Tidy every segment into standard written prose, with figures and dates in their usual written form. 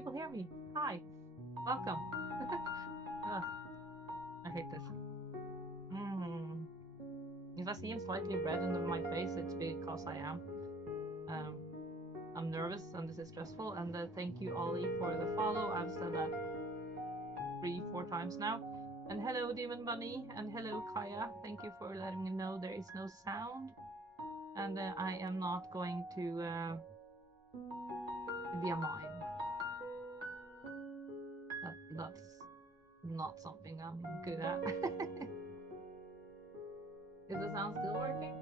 people hear me. Hi. Welcome. Ugh, I hate this. If I seem slightly red under my face, it's because I am. I'm nervous and this is stressful. And thank you, Ollie, for the follow. I've said that 3-4 times now. And hello, Demon Bunny, and hello, Kaya. Thank you for letting me know there is no sound. And I am not going to be a mime. That's not something I'm good at. Is the sound still working?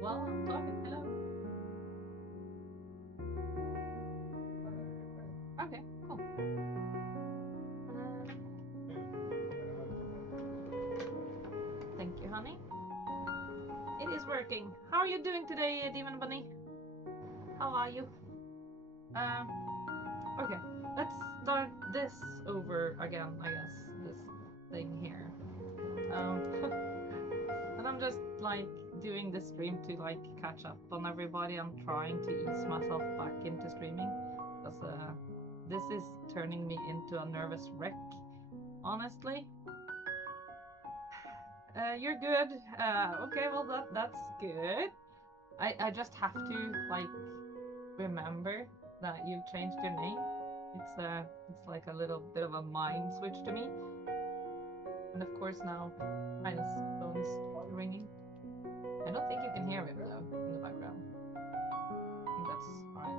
Well, I'm talking. Hello. Okay, cool. Thank you, honey. It is working. How are you doing today, Demon Bunny? How are you? Okay, let's start this over again, I guess. This thing here. And I'm just like doing this stream to like catch up on everybody. I'm trying to ease myself back into streaming because this is turning me into a nervous wreck, honestly. You're good. Okay, well that's good. I just have to like remember that you've changed your name. It's like a little bit of a mind switch to me. And of course now Minus phone's ringing. I don't think you can hear it though in the background. I think that's alright.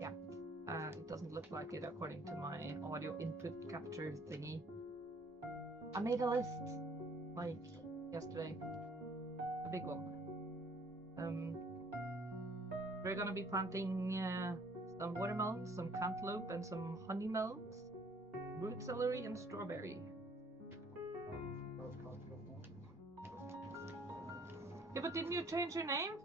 Yeah. It doesn't look like it according to my audio input capture thingy. I made a list like yesterday. A big one. We're gonna be planting some watermelons, some cantaloupe, and some honey melons, root celery, and strawberry. Yeah, but didn't you change your name?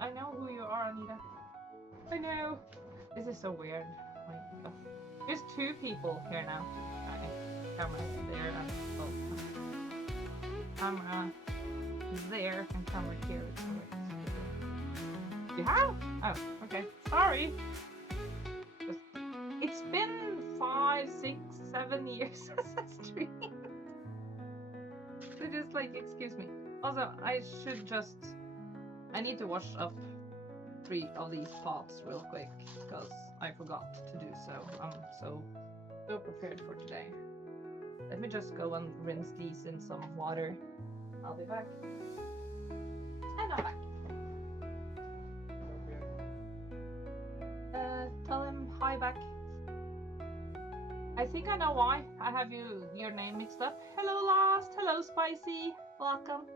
I know who you are, Anita. I know. This is so weird. Like, there's 2 people here now. Camera there and camera there and camera here. You have? Oh, okay. Sorry. It's been 5, 6, 7 years since I streamed. So just like, excuse me. Also, I need to wash up 3 of these pots real quick because I forgot to do so. I'm so prepared for today. Let me just go and rinse these in some water. I'll be back. And I'm back. Tell him hi back. I think I know why. I have your name mixed up. Hello, Last. Hello, Spicy. Welcome.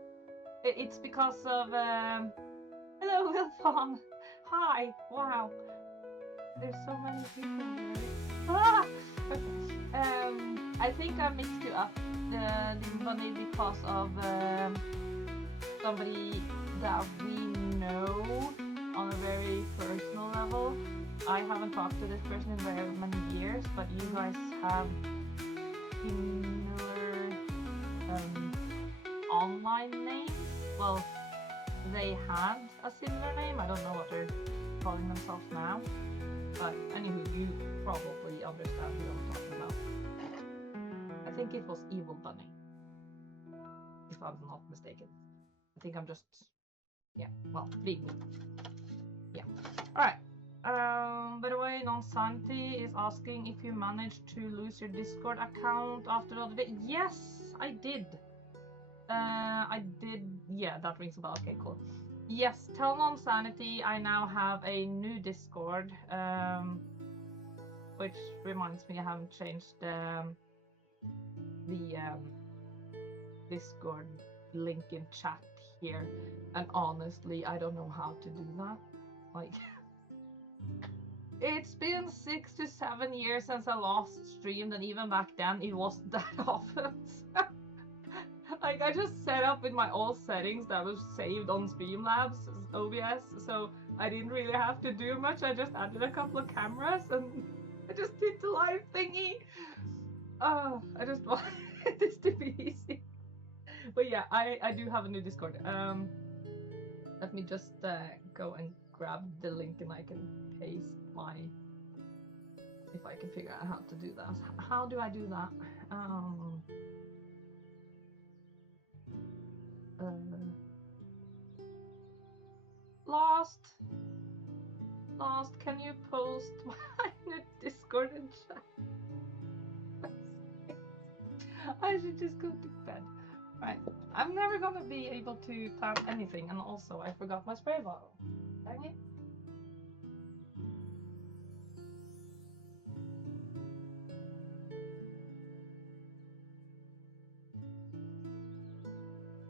It's because of hello, Wilfon. Hi. Wow. There's so many people here. Ah! Okay. I think I mixed you up, the bunny, because of somebody that we know on a very personal level. I haven't talked to this person in very many years, but you guys have similar online names. Well, they had a similar name. I don't know what they're calling themselves now. But anywho, you probably understand what I'm talking about. I think it was Evil Bunny, if I'm not mistaken. I think I'm just, yeah, well, being, yeah. Alright, by the way, Non-Santi is asking if you managed to lose your Discord account after the other day. Yes, I did. I did, yeah, that rings a bell. Okay, cool. Yes, tell Non-Sanity I now have a new Discord, which reminds me I haven't changed the Discord link in chat here, and honestly I don't know how to do that. Like, it's been 6 to 7 years since I last streamed, and even back then it wasn't that often. Like, I just set up in my old settings that was saved on Streamlabs OBS, so I didn't really have to do much. I just added a couple of cameras and I just did the live thingy. Oh, I just wanted this to be easy. But yeah, I do have a new Discord. Let me just go and grab the link and I can paste my, if I can figure out how to do that. How do I do that? Lost, can you post my new Discord and chat? I should just go to bed. Right, I'm never gonna be able to plan anything, and also I forgot my spray bottle. Dang it.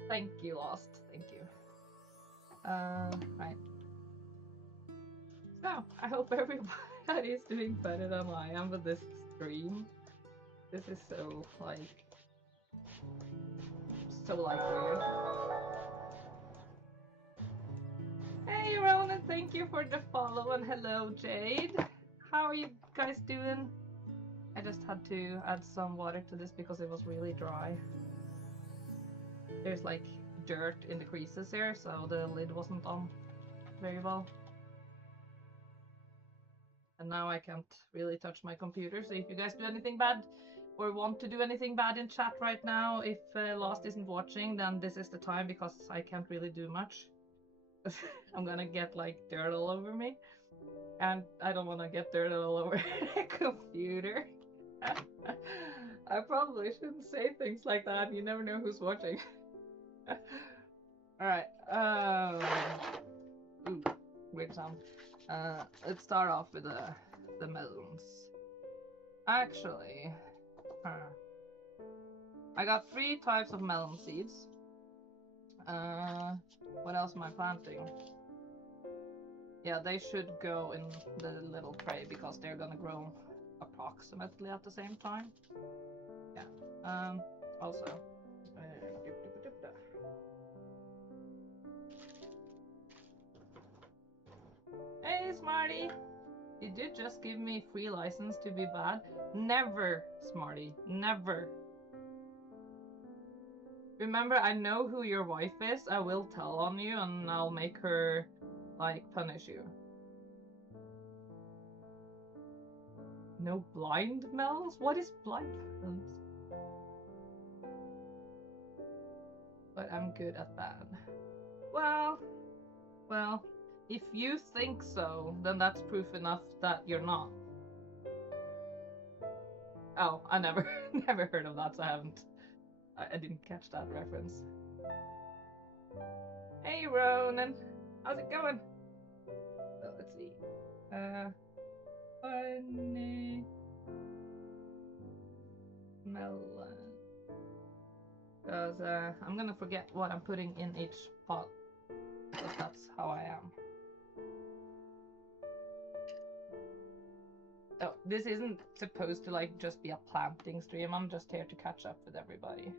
Thank you, Lost. Thank you. Right. So, I hope everybody is doing better than I am with this stream. This is so, like weird. Hey, Ronan, thank you for the follow, and hello, Jade. How are you guys doing? I just had to add some water to this because it was really dry. There's like dirt in the creases here, so the lid wasn't on very well. And now I can't really touch my computer, so if you guys do anything bad or want to do anything bad in chat right now, if Lost isn't watching, then this is the time, because I can't really do much. I'm gonna get like dirt all over me, and I don't want to get dirt all over the computer. I probably shouldn't say things like that. You never know who's watching. Alright, ooh, weird sound. Let's start off with the melons. Actually, I got 3 types of melon seeds. What else am I planting? Yeah, they should go in the little tray because they're gonna grow approximately at the same time. Yeah. Also. Hey, Smarty! Did you just give me free license to be bad? Never, Smarty. Never. Remember, I know who your wife is. I will tell on you and I'll make her, like, punish you. No blind melons? What is blind melons? But I'm good at that. Well, if you think so, then that's proof enough that you're not. Oh, I never heard of that, so I didn't catch that reference. Hey, Ronan. How's it going? So, let's see. Funny melon. Because I'm gonna forget what I'm putting in each pot. Because that's how I am. Oh, this isn't supposed to like just be a planting stream. I'm just here to catch up with everybody.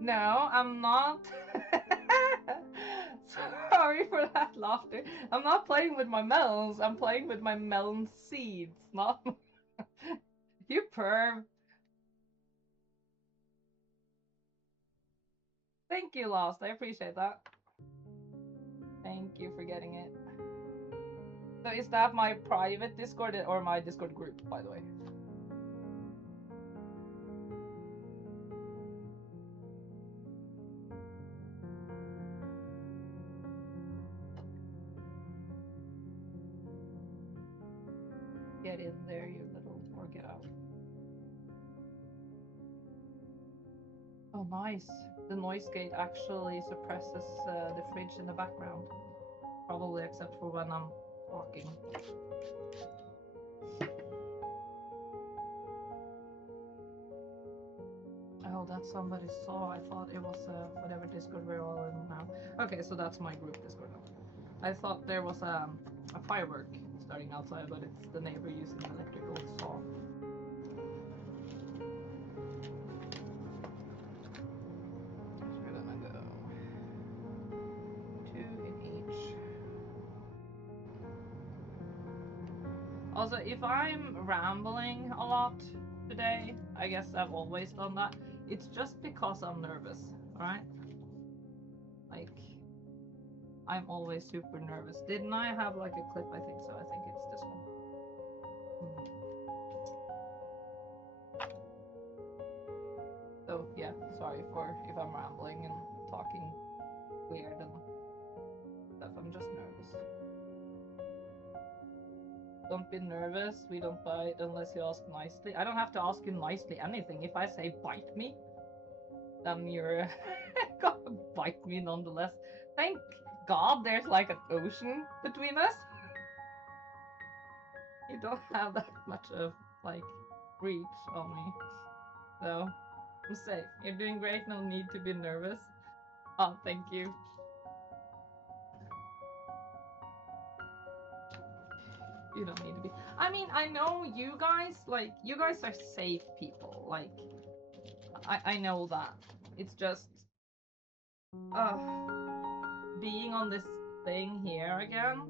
No, I'm not. Sorry for that laughter. I'm not playing with my melons. I'm playing with my melon seeds, not. You perv. Thank you, Lost. I appreciate that. Thank you for getting it. So is that my private Discord or my Discord group, by the way? Get in there, you little, or get out. Oh, nice. The noise gate actually suppresses the fridge in the background. Probably except for when I'm talking. Oh, that's somebody saw. I thought it was whatever Discord we're all in now. Okay, so that's my group Discord now. I thought there was a firework starting outside, but it's the neighbor using an electrical saw. So we're gonna go 2 in Also, if I'm rambling a lot today, I guess I've always done that. It's just because I'm nervous, alright? Like, I'm always super nervous. Didn't I have like a clip? I think so. I think it's this one. So yeah, sorry for if I'm rambling and talking weird and stuff. I'm just nervous. Don't be nervous. We don't bite unless you ask nicely. I don't have to ask you nicely anything. If I say bite me, then you're gonna bite me nonetheless. Thank God there's like an ocean between us. You don't have that much of like reach on me. So I'm safe. You're doing great, no need to be nervous. Oh, thank you. You don't need to be. I mean, I know you guys, like, you guys are safe people. Like, I know that. It's just, being on this thing here again,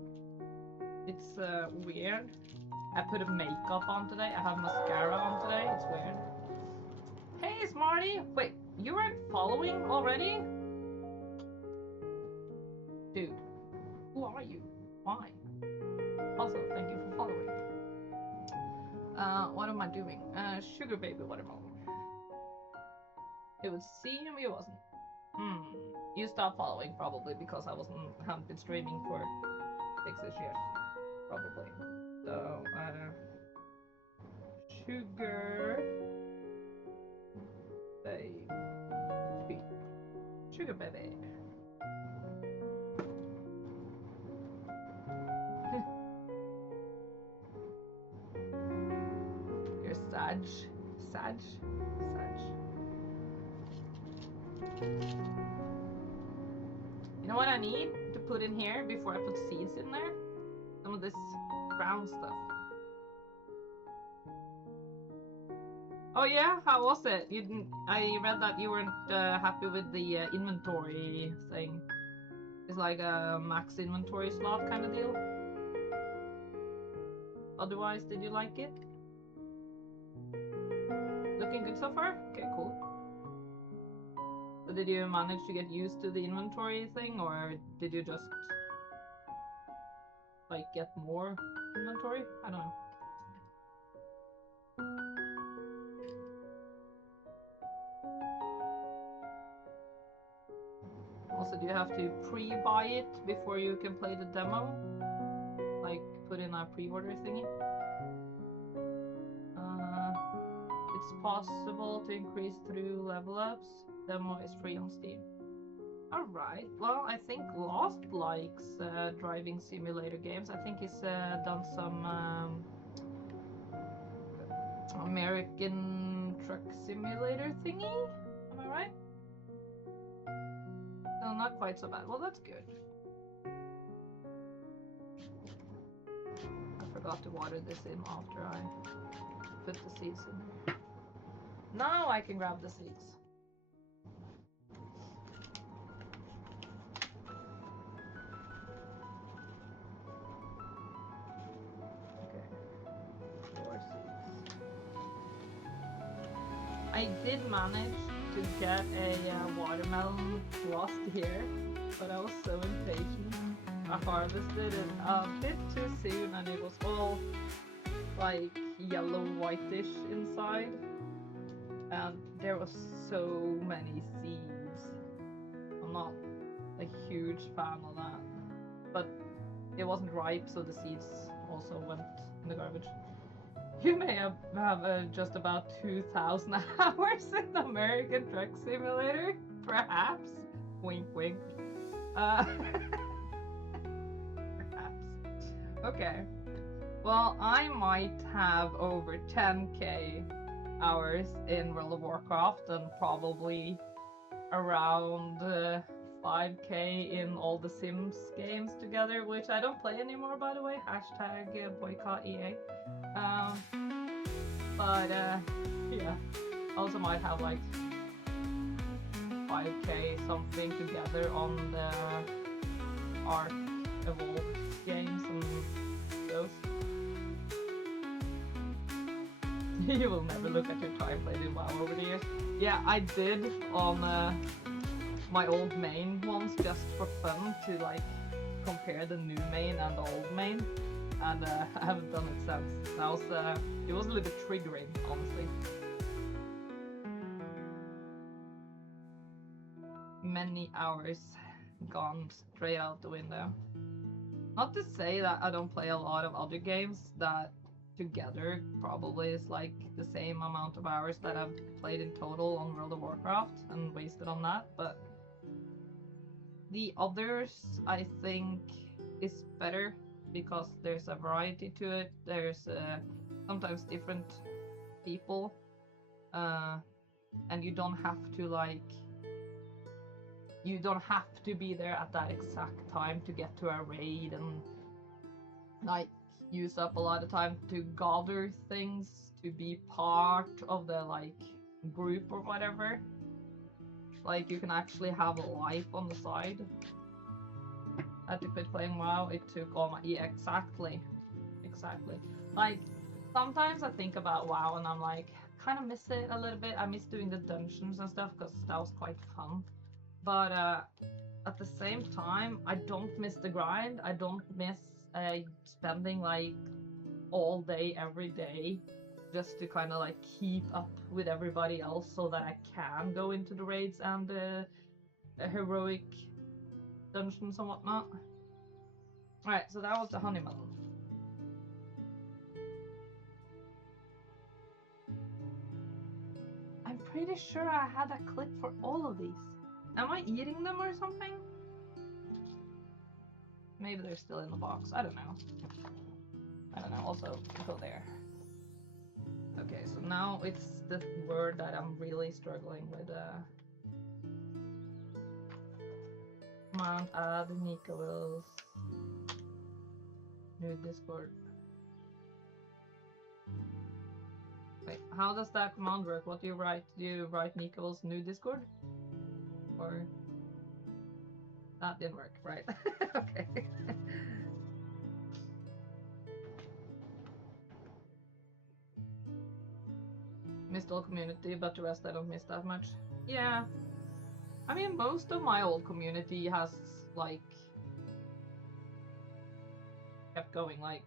it's weird. I put a makeup on today. I have mascara on today. It's weird. Hey, Smarty! Wait, you weren't following already? Dude, who are you? Why? Also, thank you for following. What am I doing? Sugar baby watermelon. It was seem it wasn't. You stopped following probably because I haven't been streaming for 6-ish years. Probably. So, sugar baby. Sugar baby. You're Sag. Sag. You know what I need to put in here before I put seeds in there? Some of this brown stuff. Oh yeah, how was it? You didn't. I read that you weren't happy with the inventory thing. It's like a max inventory slot kind of deal. Otherwise, did you like it? Looking good so far? Okay, cool. So did you manage to get used to the inventory thing, or did you just like get more inventory? I don't know. Also, do you have to pre-buy it before you can play the demo? Like, put in a pre-order thingy? It's possible to increase through level ups. Demo is free on Steam. Alright, well, I think Lost likes driving simulator games. I think he's done some American truck simulator thingy. Am I right? No, not quite so bad. Well, that's good. I forgot to water this in after I put the seeds in. Now I can grab the seeds. Okay. 4 seeds. I did manage to get a watermelon last year, but I was so impatient. I harvested it a bit too soon and it was all like yellow whitish inside, and there was so many seeds. I'm not a huge fan of that, but it wasn't ripe, so the seeds also went in the garbage. You may have just about 2,000 hours in American Truck Simulator, perhaps. Wink, wink. Perhaps. Okay. Well, I might have over 10k hours in World of Warcraft and probably around 5k in all the Sims games together, which I don't play anymore, by the way. Hashtag boycott EA. But yeah, also might have like 5k something together on the Ark Evolved games and those. You will never look at your time played in WoW over the years. Yeah, I did on my old main once just for fun to like compare the new main and the old main, and I haven't done it since. That was it was a little bit triggering, honestly. Many hours gone straight out the window. Not to say that I don't play a lot of other games that together probably is like the same amount of hours that I've played in total on World of Warcraft and wasted on that, but the others I think is better because there's a variety to it. There's sometimes different people, and you don't have to be there at that exact time to get to a raid and like use up a lot of time to gather things to be part of the like group or whatever. Like you can actually have a life on the side. I had to quit playing WoW. It took all my exactly. Like sometimes I think about WoW and I'm like kind of miss it a little bit. I miss doing the dungeons and stuff because that was quite fun. But at the same time, I don't miss the grind. I don't miss spending like all day every day just to kind of like keep up with everybody else so that I can go into the raids and heroic dungeons and whatnot. Alright, so that was the honeymoon. I'm pretty sure I had a clip for all of these. Am I eating them or something? Maybe they're still in the box. I don't know. Also, go there. Okay, so now it's the word that I'm really struggling with. Command add Nikaville's new Discord. Wait, how does that command work? What do you write? Do you write Nikaville's new Discord? Or that didn't work, right? Okay. Missed all community, but the rest I don't miss that much. Yeah. I mean, most of my old community has, like, kept going. Like,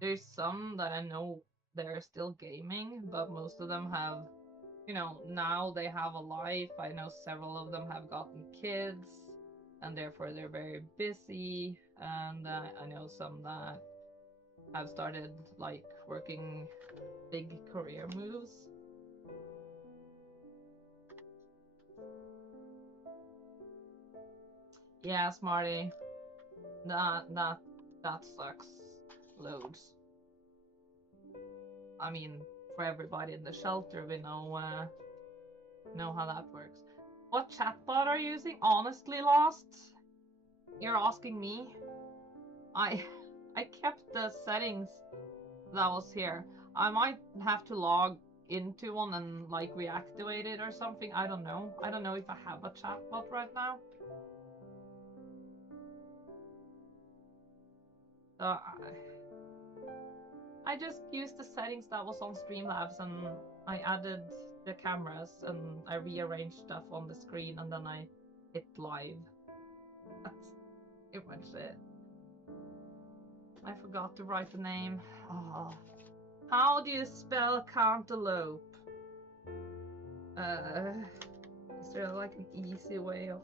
there's some that I know they're still gaming, but most of them have, you know, now they have a life. I know several of them have gotten kids, and therefore they're very busy. And I know some that have started, like, working big career moves. Yeah, Smarty. That sucks loads. I mean, for everybody in the shelter, we know how that works. What chatbot are you using? Honestly, Lost? You're asking me? I kept the settings that was here. I might have to log into one and like reactivate it or something. I don't know. I don't know if I have a chatbot right now. I just used the settings that was on Streamlabs and I added the cameras and I rearranged stuff on the screen and then I hit live. That's pretty much it. I forgot to write the name. Oh. How do you spell cantaloupe? Is there like an easy way of...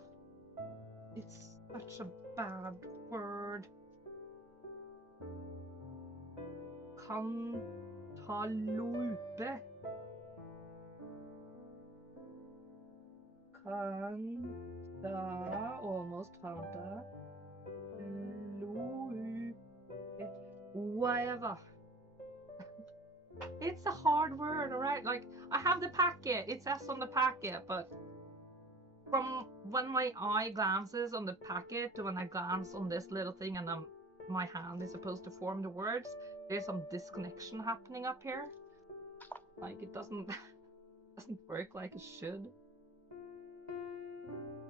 It's such a bad word. Cantaloupe. Almost found that. Whatever. It's a hard word, alright? Like, I have the packet. It says on the packet, but from when my eye glances on the packet to when I glance on this little thing and my hand is supposed to form the words, there's some disconnection happening up here. Like, it doesn't work like it should.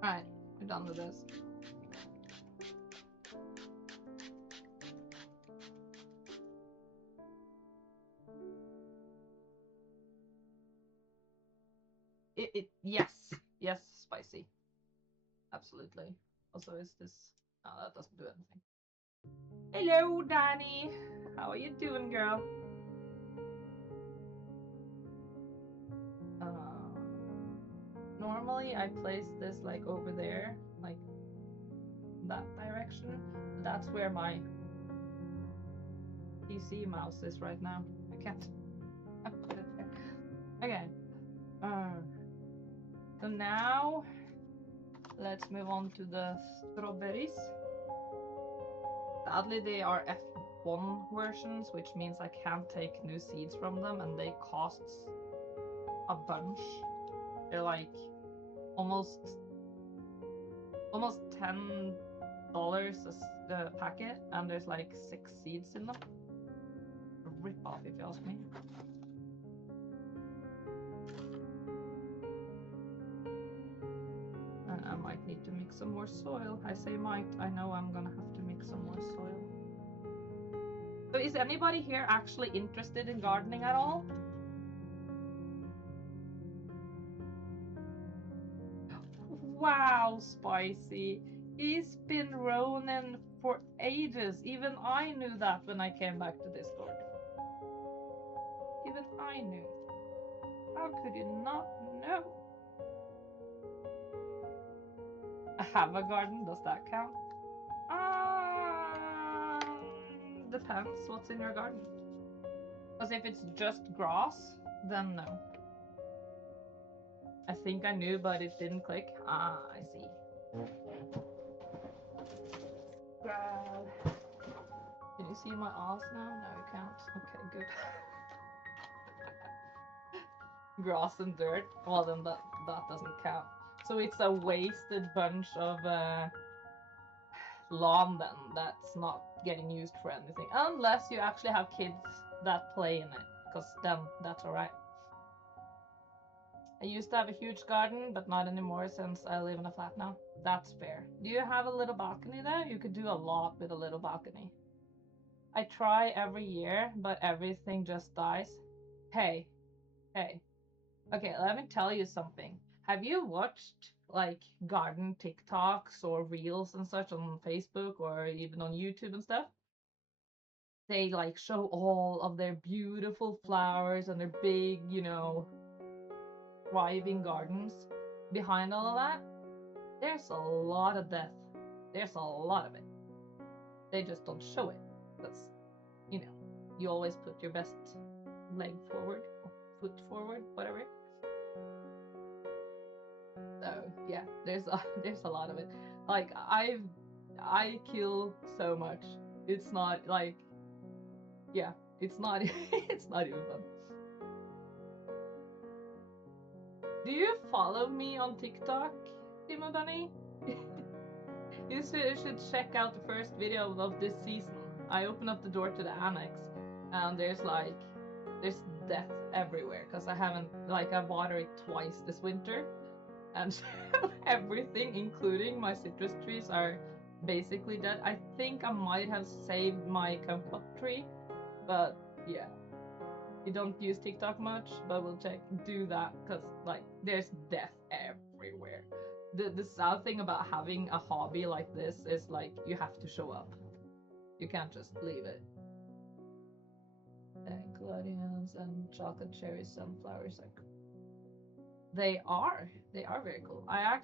Alright, we're done with this. Yes, spicy. Absolutely. Also, is this? No, that doesn't do anything. Hello, Danny. How are you doing, girl? Normally I place this like over there, like that direction. That's where my PC mouse is right now. I can't put it there. Okay. So now let's move on to the strawberries. Sadly, they are F1 versions, which means I can't take new seeds from them, and they cost a bunch. They're like almost $10 a packet, and there's like 6 seeds in them. A rip off, if you ask me. I might need to mix some more soil. I say might, I know I'm gonna have to mix some more soil. So is anybody here actually interested in gardening at all? Wow, Spicy. He's been Ronin for ages. Even I knew that when I came back to Discord. Even I knew. How could you not know? I have a garden, does that count? Depends what's in your garden. Because if it's just grass, then no. I think I knew, but it didn't click. Ah, I see. Grab. Can you see my ass now? No, you can't. Okay, good. Grass and dirt. Well, then that doesn't count. So it's a wasted bunch of lawn then that's not getting used for anything, unless you actually have kids that play in it, because then that's alright. I used to have a huge garden, but not anymore since I live in a flat now. That's fair. Do you have a little balcony there? You could do a lot with a little balcony. I try every year, but everything just dies. Hey. Okay, let me tell you something. Have you watched like garden TikToks or reels and such on Facebook or even on YouTube and stuff? They like show all of their beautiful flowers and their big, thriving gardens. Behind all of that, there's a lot of death. There's a lot of it. They just don't show it because, you always put your best leg forward or foot forward, whatever. So yeah, there's a lot of it. Like I kill so much. It's not like, yeah, it's not it's not even fun. Do you follow me on TikTok, Timo Bunny? You should check out the first video of this season. I open up the door to the annex, and there's death everywhere because I water it twice this winter, and everything, including my citrus trees, are basically dead. I think I might have saved my kumquat tree, but yeah. You don't use TikTok much, but we'll do that because there's death everywhere. The sad thing about having a hobby like this is you have to show up. You can't just leave it. Gladians and chocolate cherry sunflowers they are very cool. I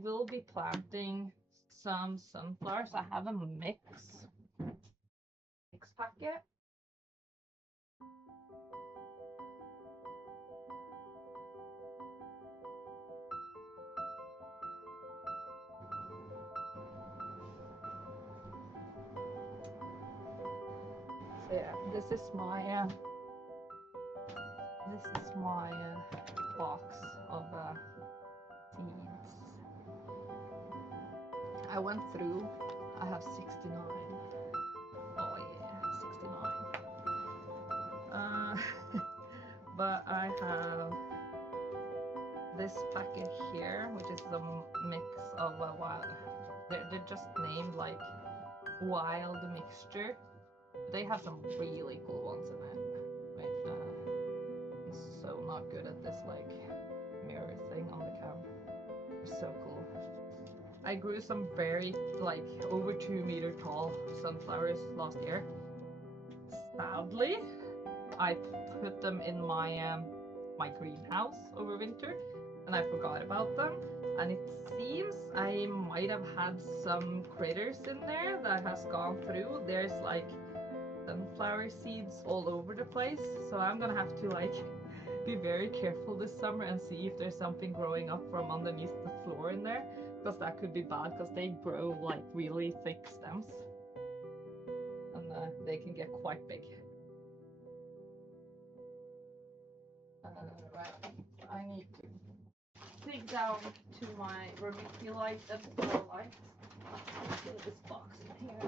will be planting some sunflowers. I have a mix packet. So yeah, this is my box of seeds. I went through. I have 69. Oh yeah, 69. But I have this packet here, which is the mix of wild. They're just named like wild mixture. They have some really cool ones in it. Wait, it's so not good at this like mirror thing on the cam. It's so cool. I grew some very like over 2 meter tall sunflowers last year. Sadly, I put them in my my greenhouse over winter, and I forgot about them. And it seems I might have had some critters in there that has gone through. There's like sunflower seeds all over the place, so I'm gonna have to like be very careful this summer and see if there's something growing up from underneath the floor in there, because that could be bad because they grow like really thick stems, and they can get quite big. Right, I need to dig down to my vermiculite and perlite. Get this box in here.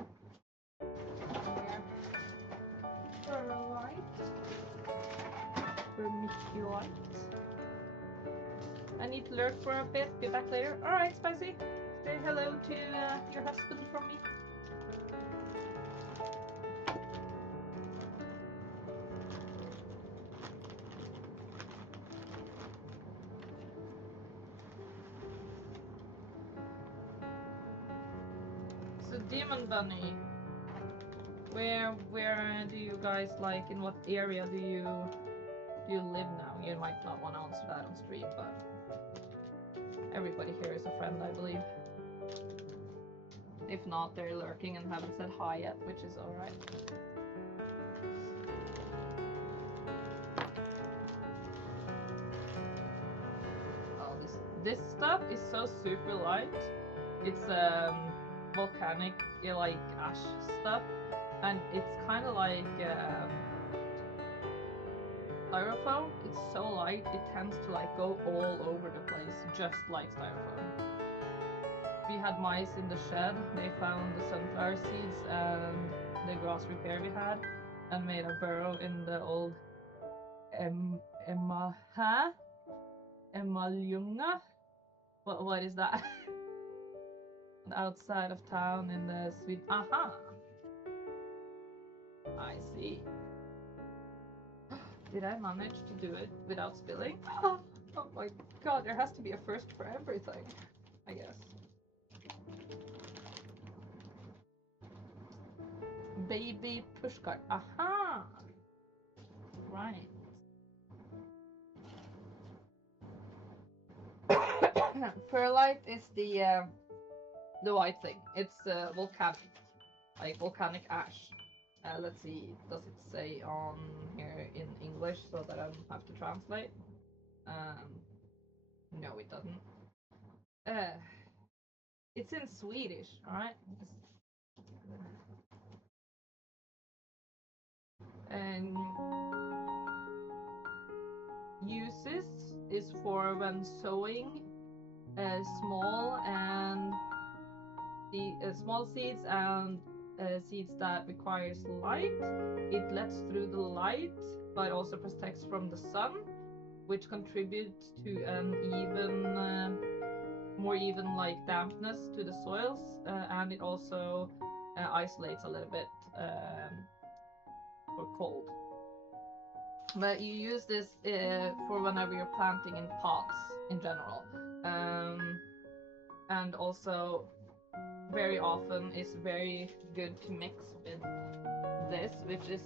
Here. Perlite. Vermiculite. I need to lurk for a bit, be back later. Alright, Spicy. Say hello to your husband from me. So Demon Bunny, where do you guys like, in what area do you live now? You might not want to answer that on stream, but everybody here is a friend, I believe. If not, they're lurking and haven't said hi yet, which is alright. Oh, this stuff is so super light. It's volcanic, like ash stuff, and it's kind of like styrofoam. It's so light, it tends to like go all over the place, just like styrofoam. We had mice in the shed. They found the sunflower seeds and the grass repair we had, and made a burrow in the old Emmaljunga. What is that? Outside of town in the Sweden. Aha! I see. Did I manage to do it without spilling? Oh my god, there has to be a first for everything, I guess. Baby pushcart. Aha! Right. Perlite is the white thing. It's volcanic, like volcanic ash. Let's see, does it say on here in English so that I don't have to translate? No, it doesn't. It's in Swedish, alright? And uses is for when sowing small seeds and seeds that requires light. It lets through the light, but also protects from the sun, which contributes to an more even like dampness to the soils, and it also isolates a little bit for cold. But you use this for whenever you're planting in pots in general, and also very often is very good to mix with this, which is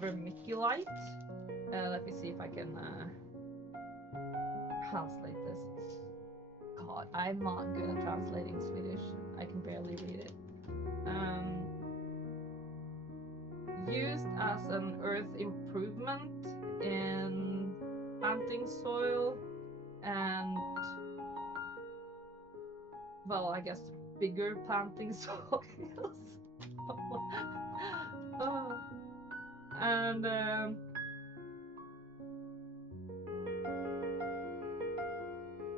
vermiculite. Let me see if I can translate this. God, I'm not good at translating Swedish. I can barely read it. Used as an earth improvement in planting soil and, well, I guess bigger planting soils. And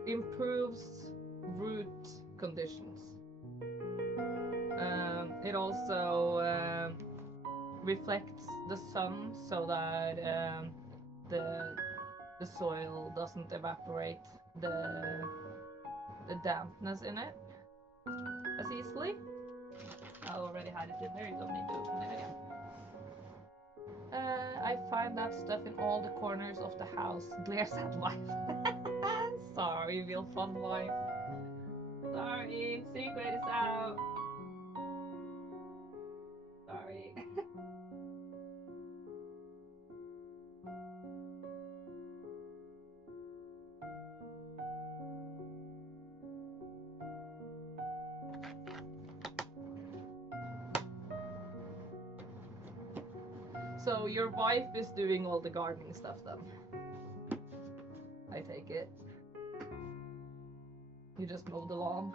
improves root conditions. It also reflects the sun so that the soil doesn't evaporate the dampness in it as easily. I already had it in there, you don't need to open it again. I find that stuff in all the corners of the house. Glares at wife. Sorry, real fun wife. Sorry, secret is out. Sorry. So your wife is doing all the gardening stuff then? I take it. You just mow the lawn?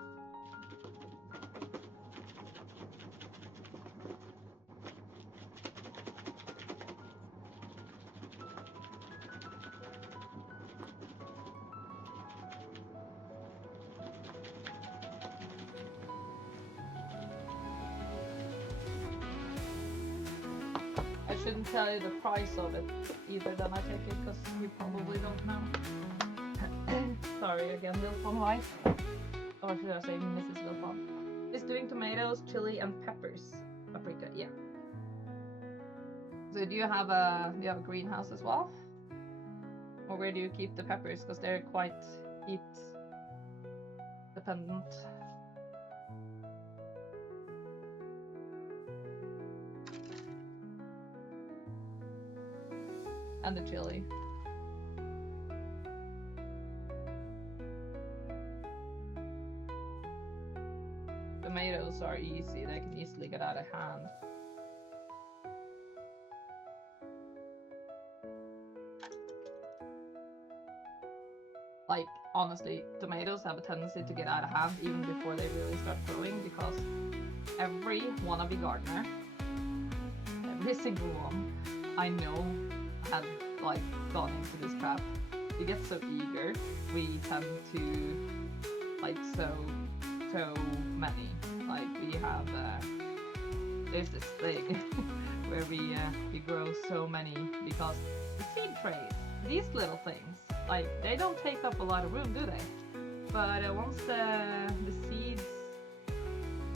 I shouldn't tell you the price of it either, then I take it, because you probably don't know. Sorry again, Wilfon wife. Or should I say Mrs. Wilfon? Is doing tomatoes, chili, and peppers. Paprika, yeah. So do you have a greenhouse as well? Or where do you keep the peppers? Because they're quite heat dependent. And the chili. Tomatoes are easy, they can easily get out of hand. Like, honestly, tomatoes have a tendency to get out of hand even before they really start growing, because every wannabe gardener, every single one I know has like gone into this trap. We get so eager, we tend to like so many. Like we have there's this thing where we grow so many, because the seed trays, these little things, like they don't take up a lot of room, do they? But once the seeds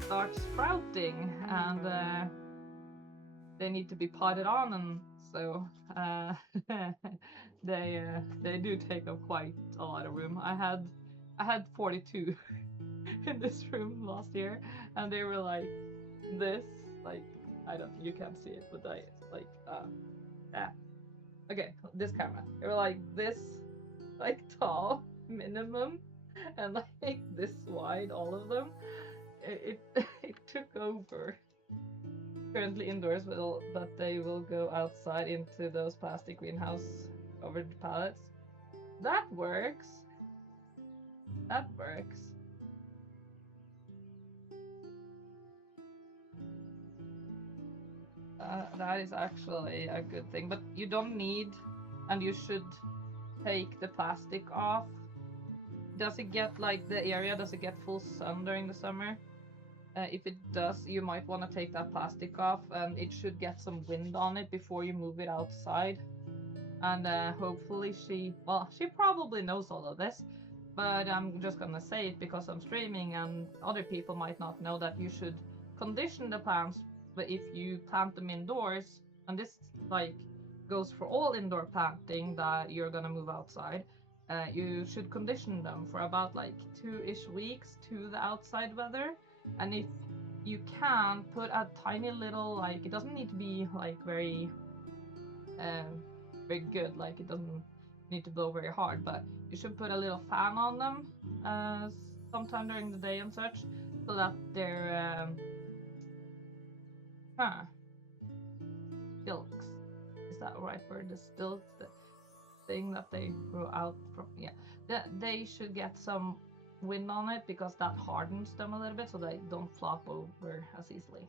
start sprouting and they need to be potted on, and so they do take up quite a lot of room. I had 42 in this room last year, and they were like this, like you can't see it, but yeah. Okay, this camera. They were like this, like tall minimum, and like this wide, all of them. It took over. Currently indoors, but they will go outside into those plastic greenhouse covered pallets. That works. That works. That is actually a good thing, but you don't need, and you should take the plastic off. Does it get like the area, does it get full sun during the summer? If it does, you might want to take that plastic off, and it should get some wind on it before you move it outside. And hopefully she probably knows all of this, but I'm just gonna say it because I'm streaming and other people might not know that you should condition the plants. But if you plant them indoors, and this like goes for all indoor planting that you're gonna move outside, you should condition them for about like 2-ish weeks to the outside weather. And if you can, put a tiny little, like, it doesn't need to be like very good, like it doesn't need to blow very hard, but you should put a little fan on them sometime during the day and such, so that they're stilks, is that the right word? The stilks, the thing that they grow out from, yeah, they should get some wind on it, because that hardens them a little bit so they don't flop over as easily.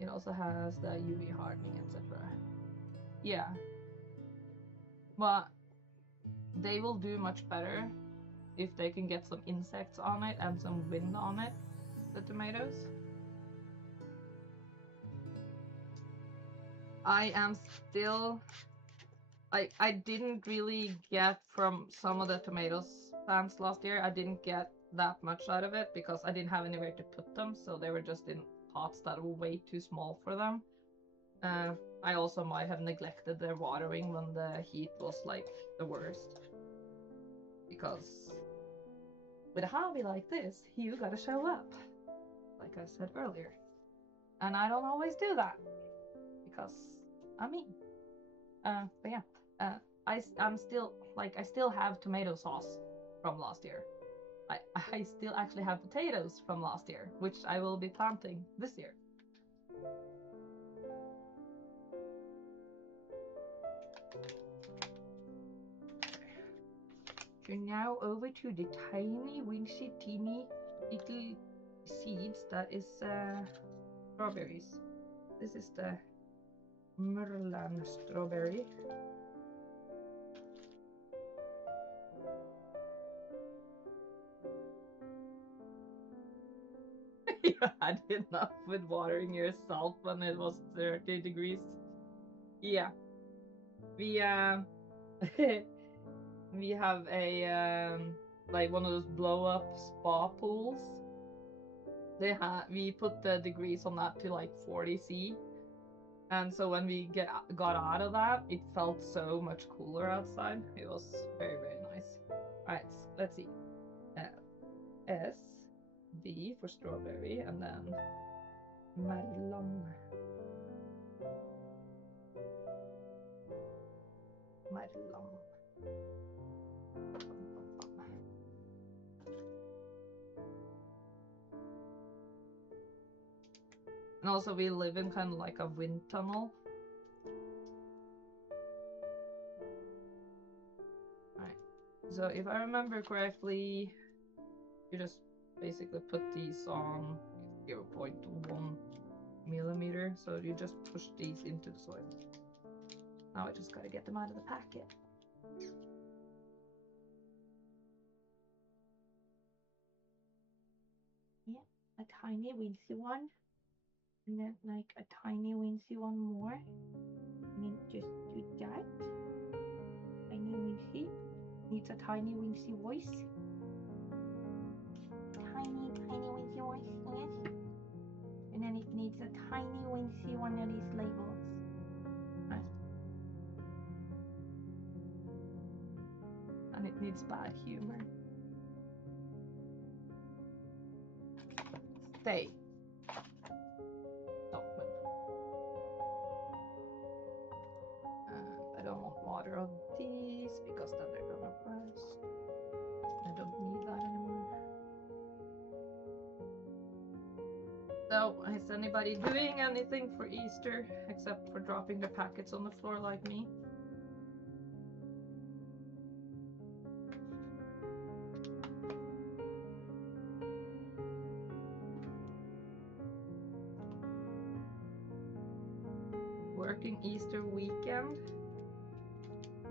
It also has the UV hardening, etc. Yeah. Well, they will do much better if they can get some insects on it and some wind on it, the tomatoes. I am still, I didn't really get from some of the tomatoes plants last year, I didn't get that much out of it because I didn't have anywhere to put them, so they were just in pots that were way too small for them. I also might have neglected their watering when the heat was like the worst. Because with a hobby like this, you gotta show up, like I said earlier. And I don't always do that because I'm mean. But yeah, I'm still like I still have tomato sauce from last year. I still actually have potatoes from last year, which I will be planting this year. You're now over to the tiny, winchy, teeny little seeds that is strawberries. This is the Merlan strawberry. You had enough with watering yourself when it was 30 degrees. Yeah. We we have a like one of those blow up spa pools. We put the degrees on that to like 40°C. And so when we got out of that, it felt so much cooler outside. It was very, very nice. Alright, let's see. S, B for strawberry, and then Marlon. Marlon. And also we live in kind of like a wind tunnel. Alright, so if I remember correctly, you just basically put these on 0.1 millimeter, so you just push these into the soil. Now I just gotta get them out of the packet. Yeah, a tiny wincy one, and then like a tiny wincy one more, and then just do that. Tiny wincy needs a tiny wincy voice. Tiny wincy voice, yes. And then it needs a tiny wincy one of these labels. Right. And it needs bad humor. Stay. Oh, I don't want water on these because then they're gonna burst. I don't need that anymore. So, is anybody doing anything for Easter except for dropping the packets on the floor like me? Working Easter weekend?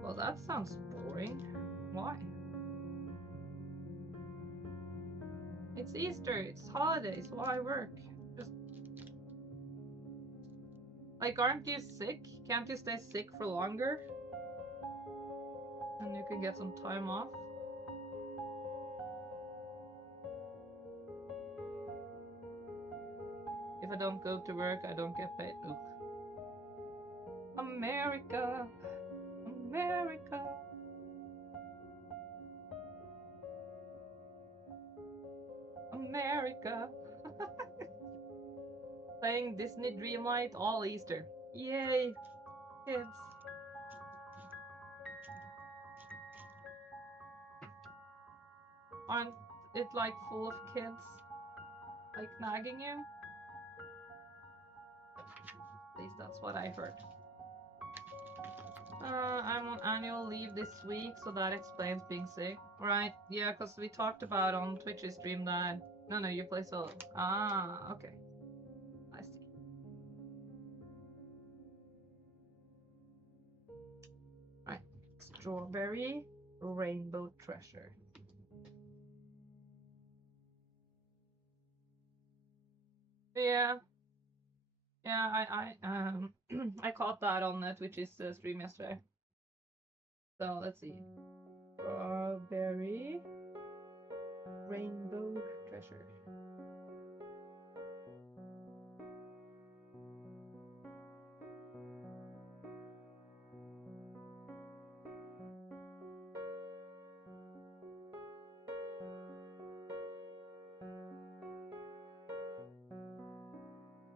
Well, that sounds boring. Why? It's Easter, it's holidays, why work? Just... Like, aren't you sick? Can't you stay sick for longer? And you can get some time off? If I don't go to work, I don't get paid. Ugh. America! America! America! Playing Disney Dreamlight all Easter. Yay! Kids. Aren't it like full of kids? Like nagging you? At least that's what I heard. I'm on annual leave this week, so that explains being sick. Right, yeah, because we talked about on Twitch's stream that... No, you play solo. Ah, okay. I see. Right, strawberry rainbow treasure. Yeah. Yeah, I caught that on Twitch's stream yesterday. So let's see. Strawberry Rainbow treasure.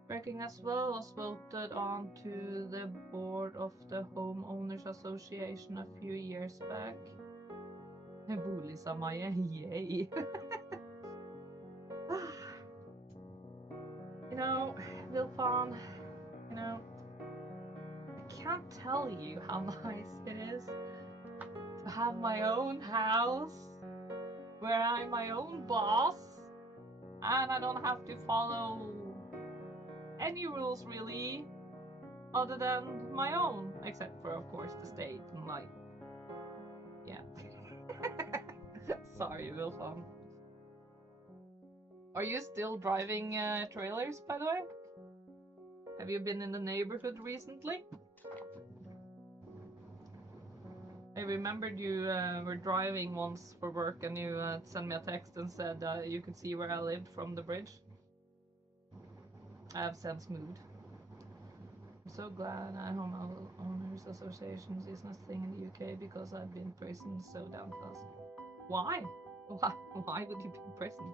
Breaking as well was voted on to the board of the Homeowners Association a few years back. Boligsameie, yay! You know, Vilfan, you know, I can't tell you how nice it is to have my own house where I'm my own boss and I don't have to follow any rules really other than my own, except for of course the state and like, yeah. Sorry, Wilfam. Are you still driving trailers, by the way? Have you been in the neighborhood recently? I remembered you were driving once for work and you sent me a text and said you could see where I lived from the bridge. I have since moved. I'm so glad Homeowners Associations isn't a thing in the UK because I've been prisoned so damn fast. Why? Why would you be in prison?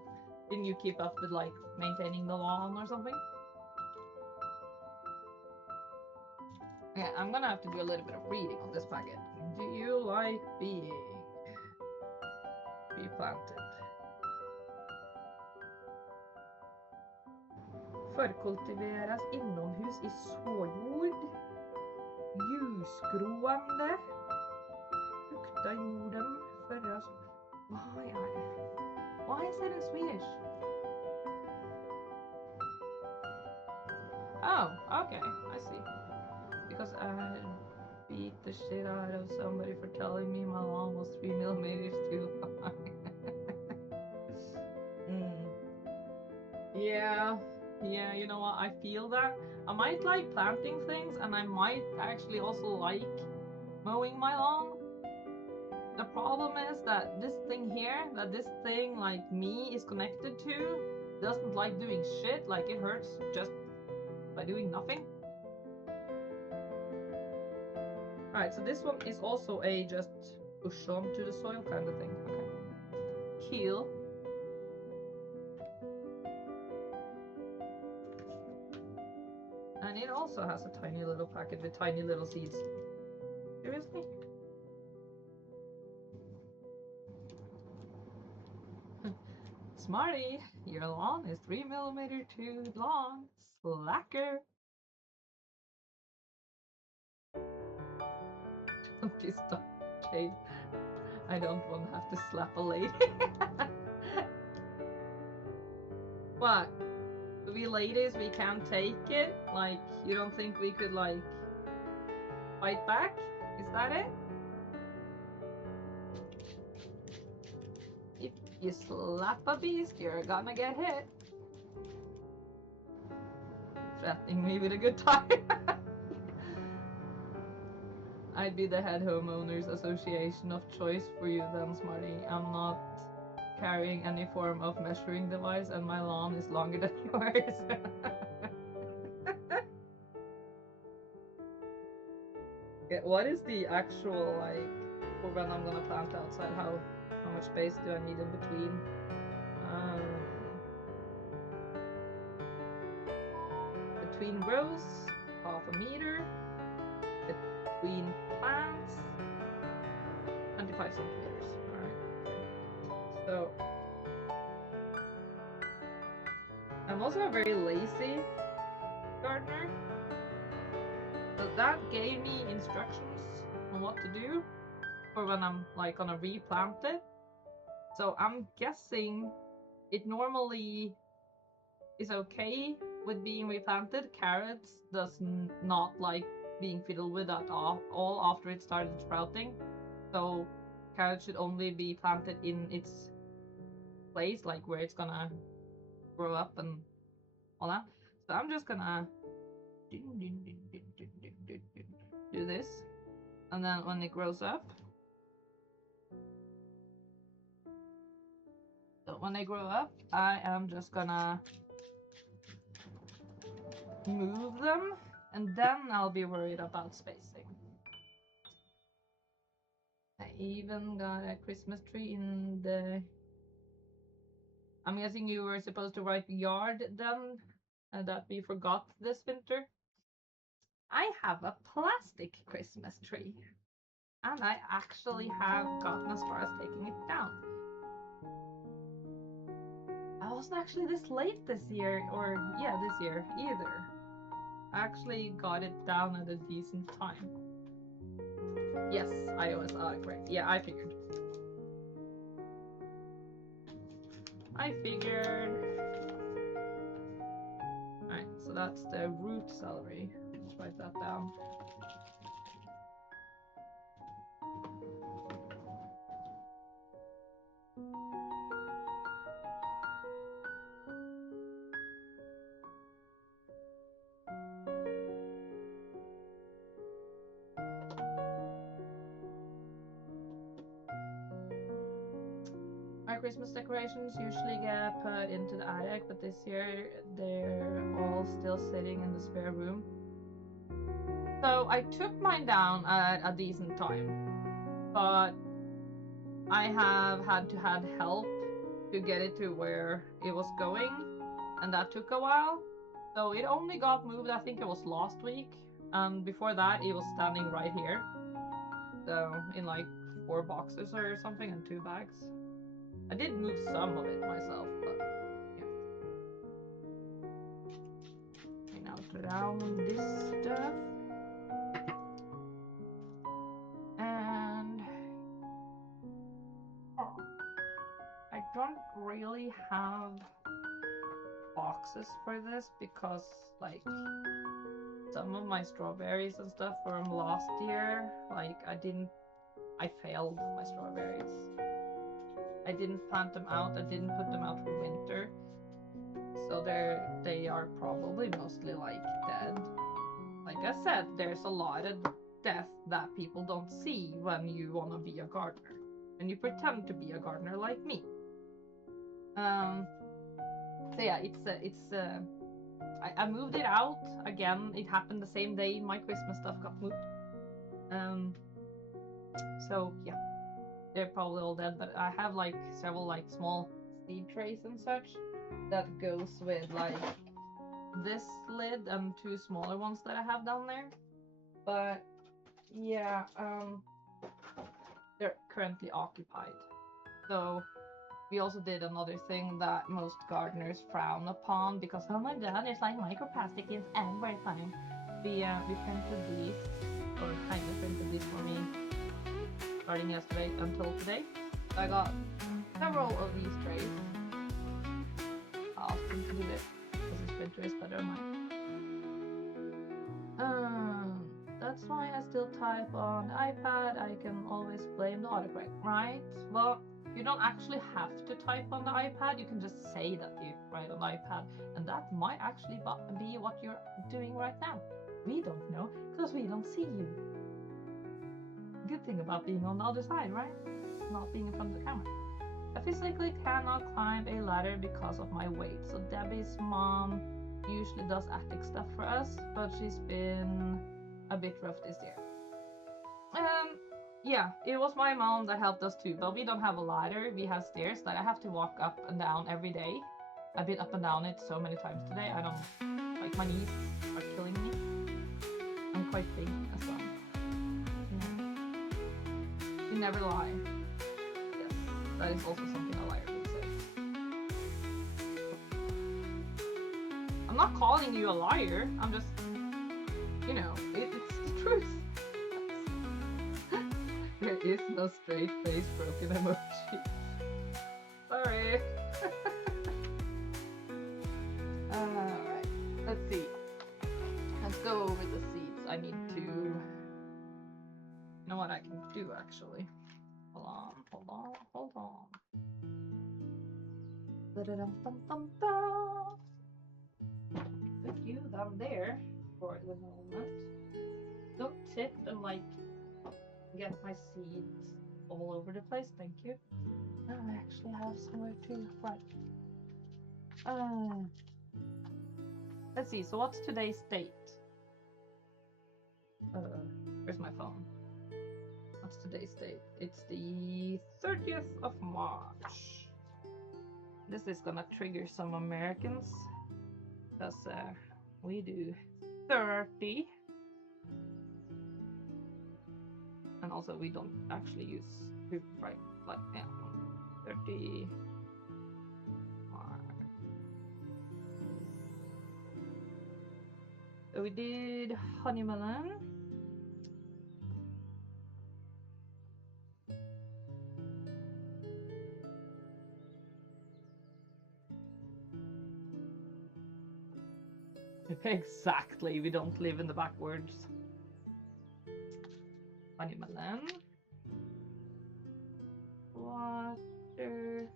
Didn't you keep up with like maintaining the law or something? Okay, I'm gonna have to do a little bit of reading on this packet. Do you like being replanted? Förkultiveras inomhus i såjord. Ljusgroende. Fukta jorden förra... Why is it in Swedish? Oh, okay, I see. Because I beat the shit out of somebody for telling me my lawn was 3 millimeters too long. Yeah, you know what? I feel that. I might like planting things, and I might actually also like mowing my lawn. The problem is that this thing here, like me is connected to, doesn't like doing shit. Like it hurts just by doing nothing. Alright, so this one is also a just push on to the soil kind of thing. Okay. Heal. And it also has a tiny little packet with tiny little seeds. Seriously? Smarty, your lawn is 3 millimeters too long. Slacker. Don't be stuck, Jade. I don't want to have to slap a lady. What? We ladies, we can't take it? Like, you don't think we could, like, fight back? Is that it? If you slap a beast, you're gonna get hit. Threatening me with a good time. I'd be the head homeowners association of choice for you then, Smarty. I'm not carrying any form of measuring device and my lawn is longer than yours. Yeah, what is the actual, like, for when I'm gonna plant outside? How much space do I need in between? Between rows, 1/2 meter. Between plants, 25 centimeters. Alright. So I'm also a very lazy gardener. So that gave me instructions on what to do for when I'm like gonna replant it. So I'm guessing it normally is okay with being replanted. Carrots does not like being fiddled with at all after it started sprouting. So carrots should only be planted in its place, like where it's gonna grow up and all that. So I'm just gonna do this, and then when it grows up, So when I grow up, I am just gonna move them, and then I'll be worried about spacing. I even got a Christmas tree in the... I'm guessing you were supposed to write yard then, and that we forgot this winter. I have a plastic Christmas tree, and I actually have gotten as far as taking it down. I wasn't actually this late this year, or yeah, this year either. I actually got it down at a decent time. Yes, iOS autocorrect. Yeah, I figured. Alright, so that's the root celery. Let's write that down. Our Christmas decorations usually get put into the attic, but this year they're all still sitting in the spare room. So I took mine down at a decent time, but I have had to have help to get it to where it was going, and that took a while. So it only got moved, I think it was last week, and before that it was standing right here. So in like 4 boxes or something and 2 bags. I did move some of it myself, but yeah. Okay, now drown this stuff. And I don't really have boxes for this because like some of my strawberries and stuff from last year, like I failed my strawberries. I didn't plant them out, I didn't put them out for winter. So they are probably mostly like dead. Like I said, there's a lot of death that people don't see when you want to be a gardener. And you pretend to be a gardener like me. So yeah, I moved it out again. It happened the same day my Christmas stuff got moved. So yeah, they're probably all dead. But I have like several like small seed trays and such that goes with like this lid and 2 smaller ones that I have down there. But yeah, they're currently occupied. So we also did another thing that most gardeners frown upon because, oh my god, there's like microplastic in everything. We printed these, or kind of printed these for me starting yesterday until today. So I got several of these trays. I'll ask him to do it because his printer is better than mine. That's why I still type on the iPad. I can always blame the autocorrect, right? Well, you don't actually have to type on the iPad. You can just say that you write on the iPad, and that might actually be what you're doing right now. We don't know because we don't see you. Good thing about being on the other side, right? Not being in front of the camera. I physically cannot climb a ladder because of my weight. So Debbie's mom usually does attic stuff for us, but she's been a bit rough this year. Yeah, it was my mom that helped us too, but we don't have a ladder. We have stairs that I have to walk up and down every day. I've been up and down it so many times today. I don't, like, my knees are killing me. I'm quite big as well. Yeah. You never lie. Yes, that is also something a liar would say. I'm not calling you a liar. I'm just, you know, it's the truth. There is no straight face broken emoji. Sorry. Alright, let's see. Let's go over the seeds. I need to... You know what I can do actually? Hold on. Put you down there for the moment. Don't sit and like get my seeds all over the place, thank you. I actually have somewhere to write. Let's see. So what's today's date? Where's my phone? What's today's date? It's the 30th of March. This is gonna trigger some Americans because we do 30. And also we don't actually use right, like, yeah, 30 March. So we did honeymelon. Exactly, we don't live in the backwards. Honeymelon. Watermelon.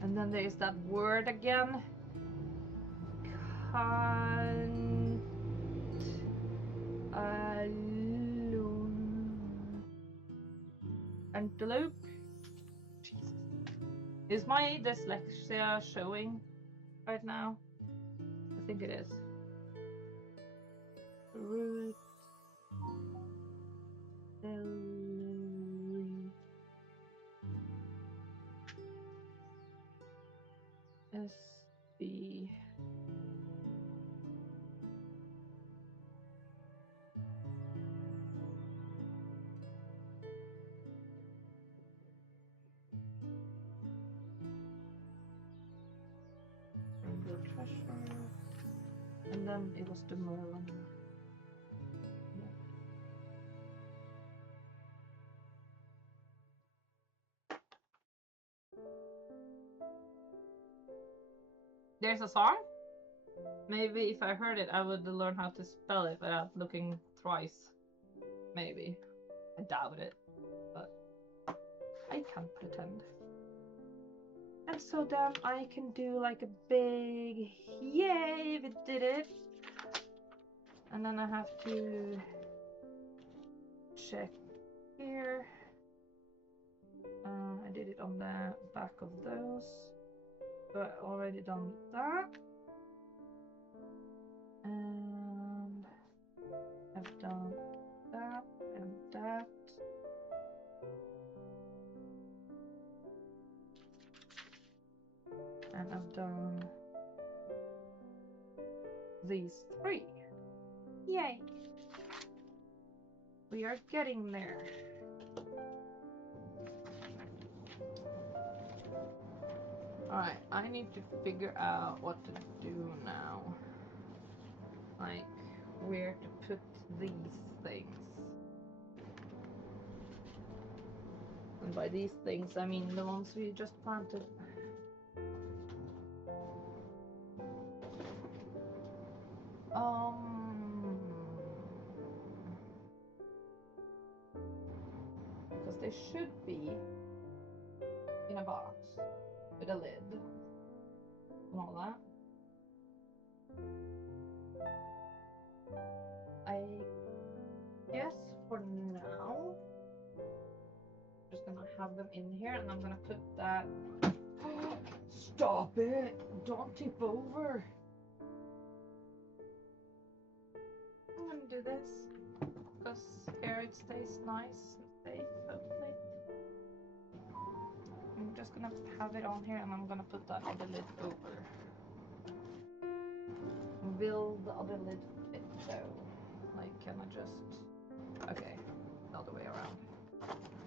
And then there is that word again. Antelope. Jesus. Is my dyslexia showing right now? I think it is. Root. Celery. SB. Rainbow treasure. And then it was the melon. Yeah. There's a song? Maybe if I heard it, I would learn how to spell it without looking thrice. Maybe. I doubt it, but I can't pretend. And so then I can do like a big yay, we did it. And then I have to check here. I did it on the back of those. So I already done that. And I've done that and that. And I've done these 3. Yay! We are getting there. Alright, I need to figure out what to do now. Like, where to put these things. And by these things, I mean the ones we just planted. Because they should be in a box with a lid and all that. I guess for now, I'm just gonna have them in here, and I'm gonna put that. Stop it! Don't tip over. I'm gonna do this because here it stays nice and safe, hopefully. I'm just gonna have it on here, and I'm gonna put that other lid over. Will the other lid fit though? Like, can I just... Okay, the other way around.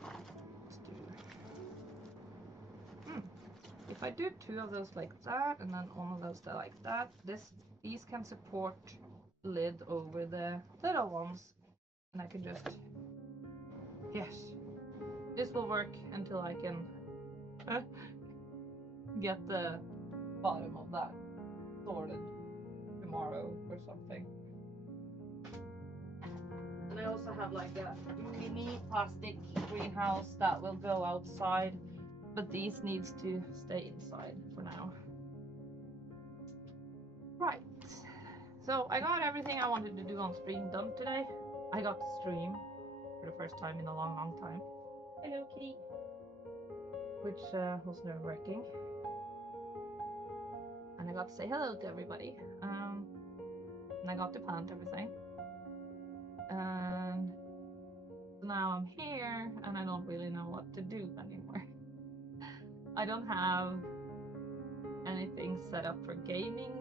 Let's do... If I do 2 of those like that, and then one of those that like that, these can support lid over the little ones. And I can just... Yes! This will work until I can get the bottom of that sorted tomorrow or something. And I also have like a mini plastic greenhouse that will go outside, but these needs to stay inside for now. Right. So I got everything I wanted to do on stream done today. I got to stream for the first time in a long, long time. Hello, kitty. Which was nerve-wracking. And I got to say hello to everybody. And I got to plant everything. And so now I'm here, and I don't really know what to do anymore. I don't have anything set up for gaming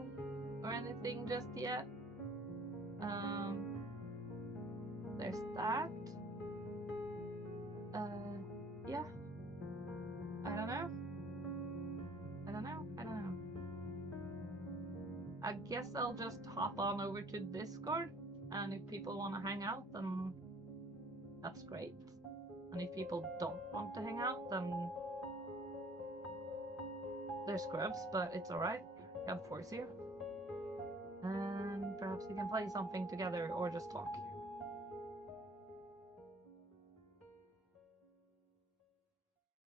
or anything just yet. There's that. Yeah. I don't know. I guess I'll just hop on over to Discord, and if people want to hang out, then that's great. And if people don't want to hang out, then they're scrubs, but it's alright. Can't force you. And perhaps we can play something together or just talk.